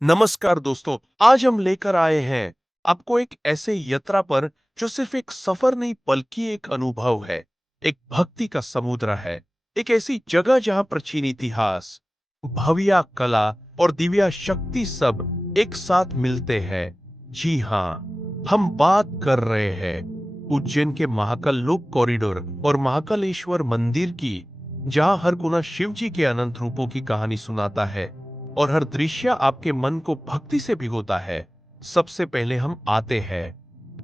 नमस्कार दोस्तों, आज हम लेकर आए हैं आपको एक ऐसे यात्रा पर जो सिर्फ एक सफर नहीं बल्कि एक अनुभव है, एक भक्ति का समुद्र है, एक ऐसी जगह जहां प्राचीन इतिहास, भव्य कला और दिव्य शक्ति सब एक साथ मिलते हैं। जी हाँ, हम बात कर रहे हैं उज्जैन के महाकाल लोक कॉरिडोर और महाकालेश्वर मंदिर की, जहां हर कोना शिव जी के अनंत रूपों की कहानी सुनाता है और हर दृश्य आपके मन को भक्ति से भिगोता है। सबसे पहले हम आते हैं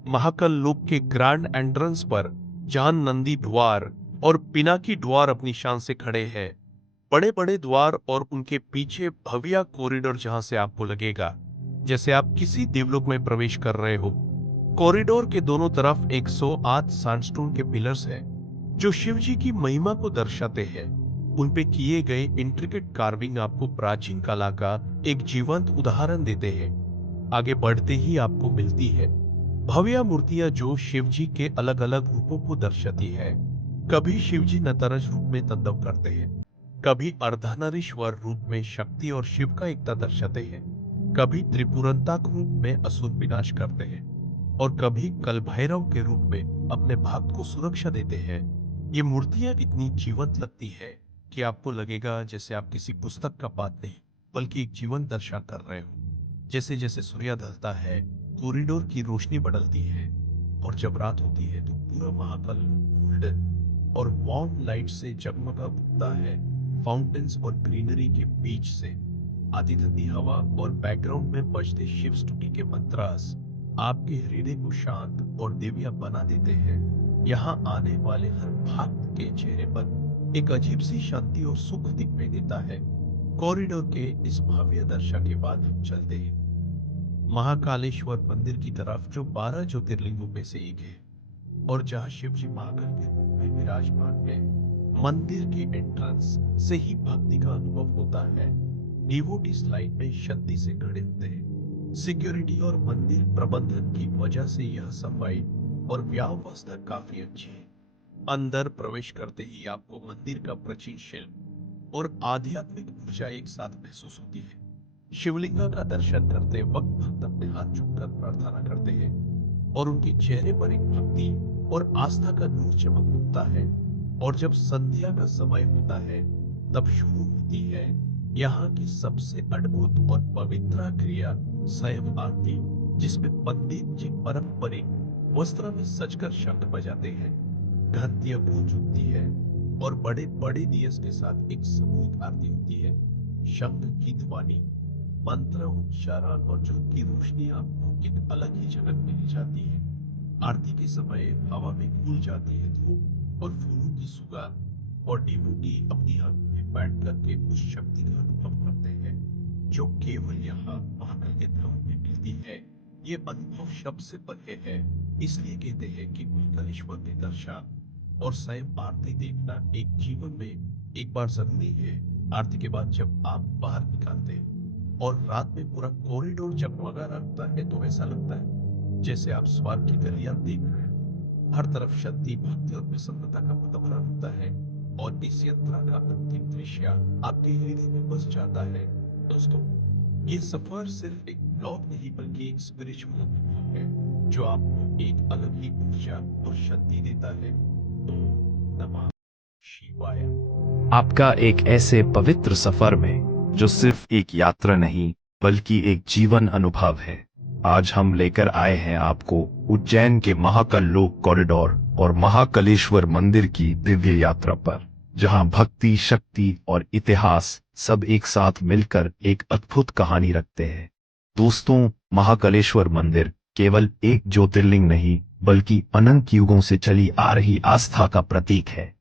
महाकाल लोक के ग्रैंड एंट्रेंस पर, जहां नंदी द्वार और पिनाकी द्वार अपनी शान से खड़े हैं। बड़े बड़े द्वार और उनके पीछे भव्य कॉरिडोर, जहां से आपको लगेगा जैसे आप किसी देवलोक में प्रवेश कर रहे हो। कॉरिडोर के दोनों तरफ 108 सैंडस्टोन के पिलर्स हैं, जो शिव जी की महिमा को दर्शाते हैं। उन पे किए गए इंट्रिकेट कार्विंग आपको प्राचीन कला का एक जीवंत उदाहरण देते हैं। आगे बढ़ते ही आपको मिलती है भव्य मूर्तियां, जो शिव जी के अलग अलग रूपों को दर्शाती है। कभी शिव जी नटराज रूप में तांडव करते हैं, कभी अर्धनारीश्वर रूप में शक्ति और शिव का एकता दर्शाते हैं, कभी त्रिपुरंताक रूप में असुर विनाश करते हैं, और कभी कल भैरव के रूप में अपने भक्त को सुरक्षा देते हैं। ये मूर्तियां इतनी जीवंत लगती है कि आपको लगेगा जैसे आप किसी पुस्तक का पाठ नहीं बल्कि एक जीवन दर्शन कर रहे हो। जैसे जैसे सूर्य ढलता है, कॉरिडोर की रोशनी बदलती है, और जब रात होती है तो पूरा महाकाल गोल्डन और वार्म लाइट से जगमगा उठता है। फाउंटेन्स और ग्रीनरी के बीच से आती ठंडी हवा और बैकग्राउंड में बजते शिव स्तुति के मंत्रास आपके हृदय को शांत और दिव्य बना देते हैं। यहाँ आने वाले हर भक्त के चेहरे पर एक अजीब सी शांति और सुख दिखाई देता है। कॉरिडोर के इस भव्य दर्शन के बाद हम चलते हैं महाकालेश्वर मंदिर की तरफ, जो 12 ज्योतिर्लिंगों में से एक है और जहाँ शिव जी महाकाल के रूप में विराजमान है। मंदिर के एंट्रेंस से ही भक्ति का अनुभव होता है। डिवोटीज लाइन में शांति से खड़े होते हैं। सिक्योरिटी और मंदिर प्रबंधन की वजह से यह सफाई और व्यवस्था काफी अच्छी है। अंदर प्रवेश करते ही आपको मंदिर का प्राचीन शिल्प और आध्यात्मिक ऊर्जा एक साथ महसूस होती है। शिवलिंग का दर्शन करते वक्त भक्त अपने हाथ झुककर प्रार्थना करते हैं और उनके चेहरे पर एक भक्ति और आस्था का नूर चमक उठता है। और जब संध्या का समय होता है, तब शुरू होती है यहाँ की सबसे अद्भुत और पवित्र क्रिया, स्वयं आरती, जिसमें पंडित जी पारंपरिक वस्त्र में सजकर शंख बजाते हैं। घंटियां गूंज उठती है और बड़े बड़े दिए के साथ एक समूह आरती होती है। शंख की ध्वनि, मंत्र उच्चारण और ज्योत की रोशनी आपको एक अलग ही जगत में ले जाती है। आरती के समय हवा में घुल जाती है धूप और फूलों की सुगंध, और डिवोटी अपनी आंखों में बैठ करके उस शक्ति का अनुभव करते हैं जो केवल यहाँ महाकाल के धाम में मिलती है। ये अनुभव शब्द से परे है, इसलिए कहते हैं कि महाकालेश्वर के दर्शन और स्वयं आरती देखना एक जीवन में एक बार जरूरी है। आरती के बाद जब आप बाहर निकलते हैं और रात में पूरा कॉरिडोर जगमगा रहता है, तो ऐसा लगता है जैसे आप स्वर्ग की गलियां देख रहे हैं। हर तरफ शांति, भक्ति और प्रसन्नता का वातावरण होता है, और इस यात्रा का अंतिम दृश्य आपके हृदय में बस जाता है। दोस्तों, ये सफर सिर्फ एक ब्लॉग नहीं बल्कि एक स्पिरिचुअल अनुभव है, जो आपको एक अलग ही ऊर्जा और शक्ति देता है। तो नमः शिवाय। आपका एक ऐसे पवित्र सफर में जो सिर्फ एक यात्रा नहीं बल्कि एक जीवन अनुभव है। आज हम लेकर आए हैं आपको उज्जैन के महाकाल लोक कॉरिडोर और महाकालेश्वर मंदिर की दिव्य यात्रा पर, जहां भक्ति, शक्ति और इतिहास सब एक साथ मिलकर एक अद्भुत कहानी रखते हैं। दोस्तों, महाकालेश्वर मंदिर केवल एक ज्योतिर्लिंग नहीं बल्कि अनंत युगों से चली आ रही आस्था का प्रतीक है।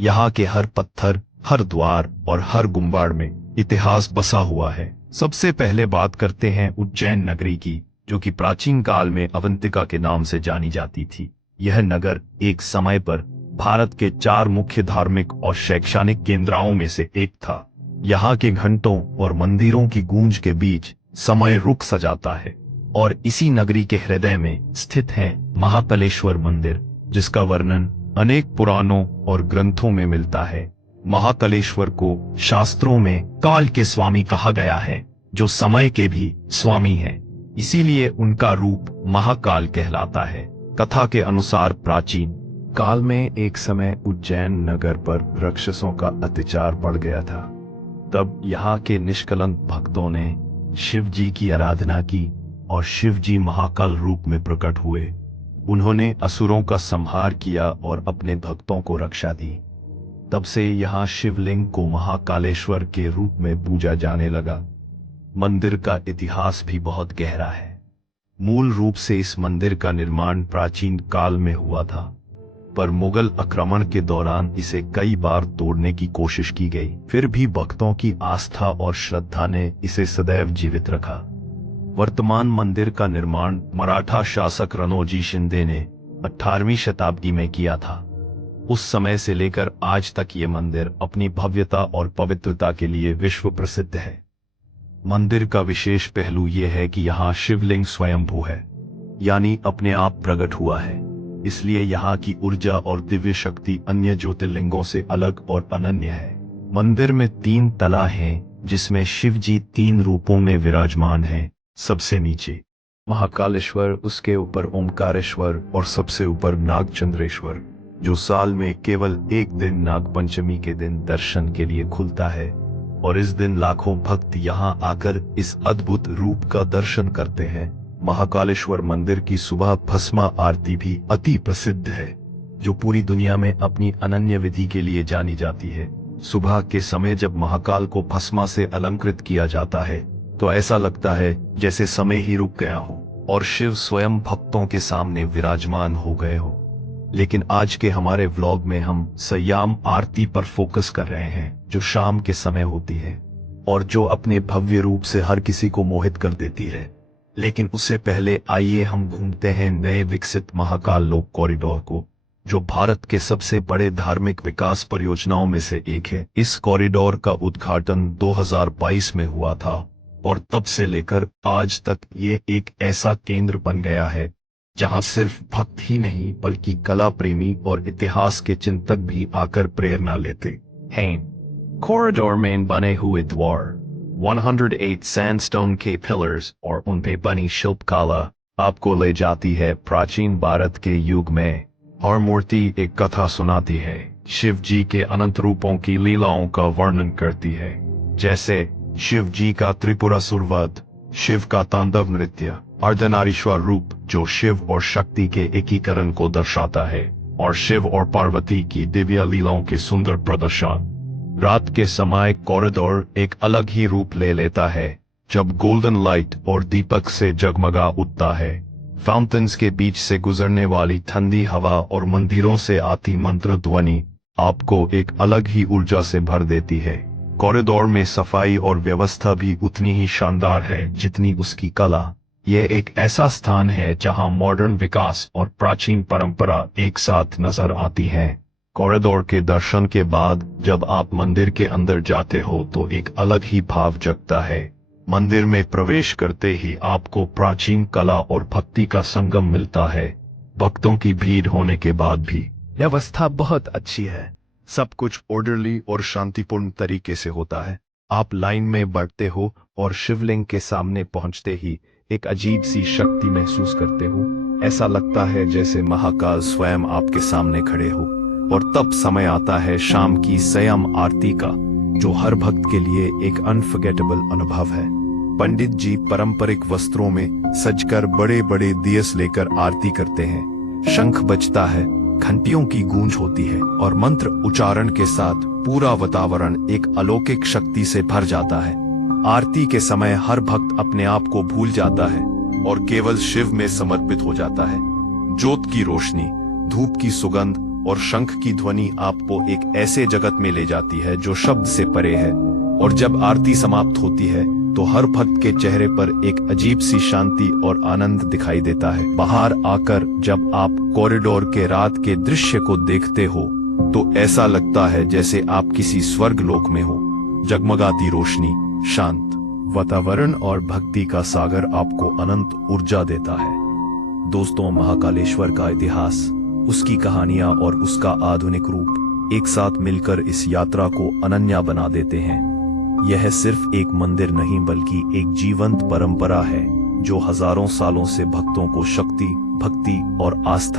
यहाँ के हर पत्थर, हर द्वार और हर गुंबाड़ में इतिहास बसा हुआ है। सबसे पहले बात करते हैं उज्जैन नगरी की, जो कि प्राचीन काल में अवंतिका के नाम से जानी जाती थी। यह नगर एक समय पर भारत के 4 मुख्य धार्मिक और शैक्षणिक केंद्रों में से एक था। यहाँ के घंटों और मंदिरों की गूंज के बीच समय रुक सा जाता है, और इसी नगरी के हृदय में स्थित है महाकालेश्वर मंदिर, जिसका वर्णन अनेक पुराणों और ग्रंथों में मिलता है। महाकालेश्वर को शास्त्रों में काल के स्वामी कहा गया है, जो समय के भी स्वामी हैं। इसीलिए उनका रूप महाकाल कहलाता है। कथा के अनुसार प्राचीन काल में एक समय उज्जैन नगर पर राक्षसों का अत्याचार बढ़ गया था। तब यहाँ के निष्कलंक भक्तों ने शिव जी की आराधना की और शिव जी महाकाल रूप में प्रकट हुए। उन्होंने असुरों का संहार किया और अपने भक्तों को रक्षा दी। तब से यहाँ शिवलिंग को महाकालेश्वर के रूप में पूजा जाने लगा। मंदिर का इतिहास भी बहुत गहरा है। मूल रूप से इस मंदिर का निर्माण प्राचीन काल में हुआ था, पर मुगल आक्रमण के दौरान इसे कई बार तोड़ने की कोशिश की गई। फिर भी भक्तों की आस्था और श्रद्धा ने इसे सदैव जीवित रखा। वर्तमान मंदिर का निर्माण मराठा शासक रणोजी शिंदे ने 18वीं शताब्दी में किया था। उस समय से लेकर आज तक ये मंदिर अपनी भव्यता और पवित्रता के लिए विश्व प्रसिद्ध है। मंदिर का विशेष पहलू यह है कि यहाँ शिवलिंग स्वयंभू है, यानी अपने आप प्रकट हुआ है। इसलिए यहाँ की ऊर्जा और दिव्य शक्ति अन्य ज्योतिर्लिंगों से अलग और अनन्य है। मंदिर में 3 तला हैं, जिसमें शिव जी 3 रूपों में विराजमान हैं। सबसे नीचे महाकालेश्वर, उसके ऊपर ओमकारेश्वर और सबसे ऊपर नागचंद्रेश्वर, जो साल में केवल एक दिन नागपंचमी के दिन दर्शन के लिए खुलता है। और इस दिन लाखों भक्त यहाँ आकर इस अद्भुत रूप का दर्शन करते हैं। महाकालेश्वर मंदिर की सुबह भस्मा आरती भी अति प्रसिद्ध है, जो पूरी दुनिया में अपनी अनन्य विधि के लिए जानी जाती है। सुबह के समय जब महाकाल को भस्मा से अलंकृत किया जाता है तो ऐसा लगता है जैसे समय ही रुक गया हो और शिव स्वयं भक्तों के सामने विराजमान हो गए हो। लेकिन आज के हमारे व्लॉग में हम संयाम आरती पर फोकस कर रहे हैं, जो शाम के समय होती है और जो अपने भव्य रूप से हर किसी को मोहित कर देती है। लेकिन उससे पहले आइए हम घूमते हैं नए विकसित महाकाल लोक कॉरिडोर को, जो भारत के सबसे बड़े धार्मिक विकास परियोजनाओं में से एक है। इस कॉरिडोर का उद्घाटन 2022 में हुआ था और तब से लेकर आज तक ये एक ऐसा केंद्र बन गया है जहां सिर्फ भक्त ही नहीं बल्कि कला प्रेमी और इतिहास के चिंतक भी आकर प्रेरणा लेते हैं। कॉरिडोर में बने हुए द्वार, 108 सैंडस्टोन के पिलर्स और उन पे बनी शिल्पकला आपको ले जाती है प्राचीन भारत के युग में। हर मूर्ति एक कथा सुनाती है, शिव जी के अनंत रूपों की लीलाओं का वर्णन करती है। जैसे शिव जी का त्रिपुरासुर वध, शिव का तांडव नृत्य, अर्धनारीश्वर रूप जो शिव और शक्ति के एकीकरण को दर्शाता है, और शिव और पार्वती की दिव्य लीलाओं के सुंदर प्रदर्शन। रात के समय कॉरिडोर एक अलग ही रूप ले लेता है, जब गोल्डन लाइट और दीपक से जगमगा उठता है। फाउंटेन्स के बीच से गुजरने वाली ठंडी हवा और मंदिरों से आती मंत्र ध्वनि आपको एक अलग ही ऊर्जा से भर देती है। कॉरिडोर में सफाई और व्यवस्था भी उतनी ही शानदार है जितनी उसकी कला। यह एक ऐसा स्थान है जहां मॉडर्न विकास और प्राचीन परंपरा एक साथ नजर आती हैं। कॉरिडोर के दर्शन के बाद जब आप मंदिर के अंदर जाते हो तो एक अलग ही भाव जगता है। मंदिर में प्रवेश करते ही आपको प्राचीन कला और भक्ति का संगम मिलता है। भक्तों की भीड़ होने के बाद भी व्यवस्था बहुत अच्छी है। सब कुछ ऑर्डरली और शांतिपूर्ण तरीके से होता है। आप लाइन में बढ़ते हो और शिवलिंग के सामने पहुंचते ही एक अजीब सी शक्ति महसूस करते हो। ऐसा लगता है जैसे महाकाल स्वयं आपके सामने खड़े हो। और तब समय आता है शाम की संयम आरती का, जो हर भक्त के लिए एक अनफॉरगेटेबल अनुभव है। पंडित जी पारंपरिक वस्त्रों में सजकर बड़े बड़े दियस लेकर आरती करते हैं। शंख बजता है, घंटियों की गूंज होती है और मंत्र उच्चारण के साथ पूरा वातावरण एक अलौकिक शक्ति से भर जाता है। आरती के समय हर भक्त अपने आप को भूल जाता है और केवल शिव में समर्पित हो जाता है। ज्योत की रोशनी, धूप की सुगंध और शंख की ध्वनि आपको एक ऐसे जगत में ले जाती है जो शब्द से परे है। और जब आरती समाप्त होती है तो हर भक्त के चेहरे पर एक अजीब सी शांति और आनंद दिखाई देता है। बाहर आकर जब आप कॉरिडोर के रात के दृश्य को देखते हो तो ऐसा लगता है जैसे आप किसी स्वर्ग लोक में हो। जगमगाती रोशनी, शांत वातावरण और भक्ति का सागर आपको अनंत ऊर्जा देता है। दोस्तों, महाकालेश्वर का इतिहास, उसकी कहानियां और उसका आधुनिक रूप एक साथ मिलकर इस यात्रा को अनन्या बना देते हैं। यह सिर्फ एक मंदिर नहीं बल्कि एक जीवंत परंपरा है जो हजारों सालों से भक्तों को शक्ति, भक्ति और आस्था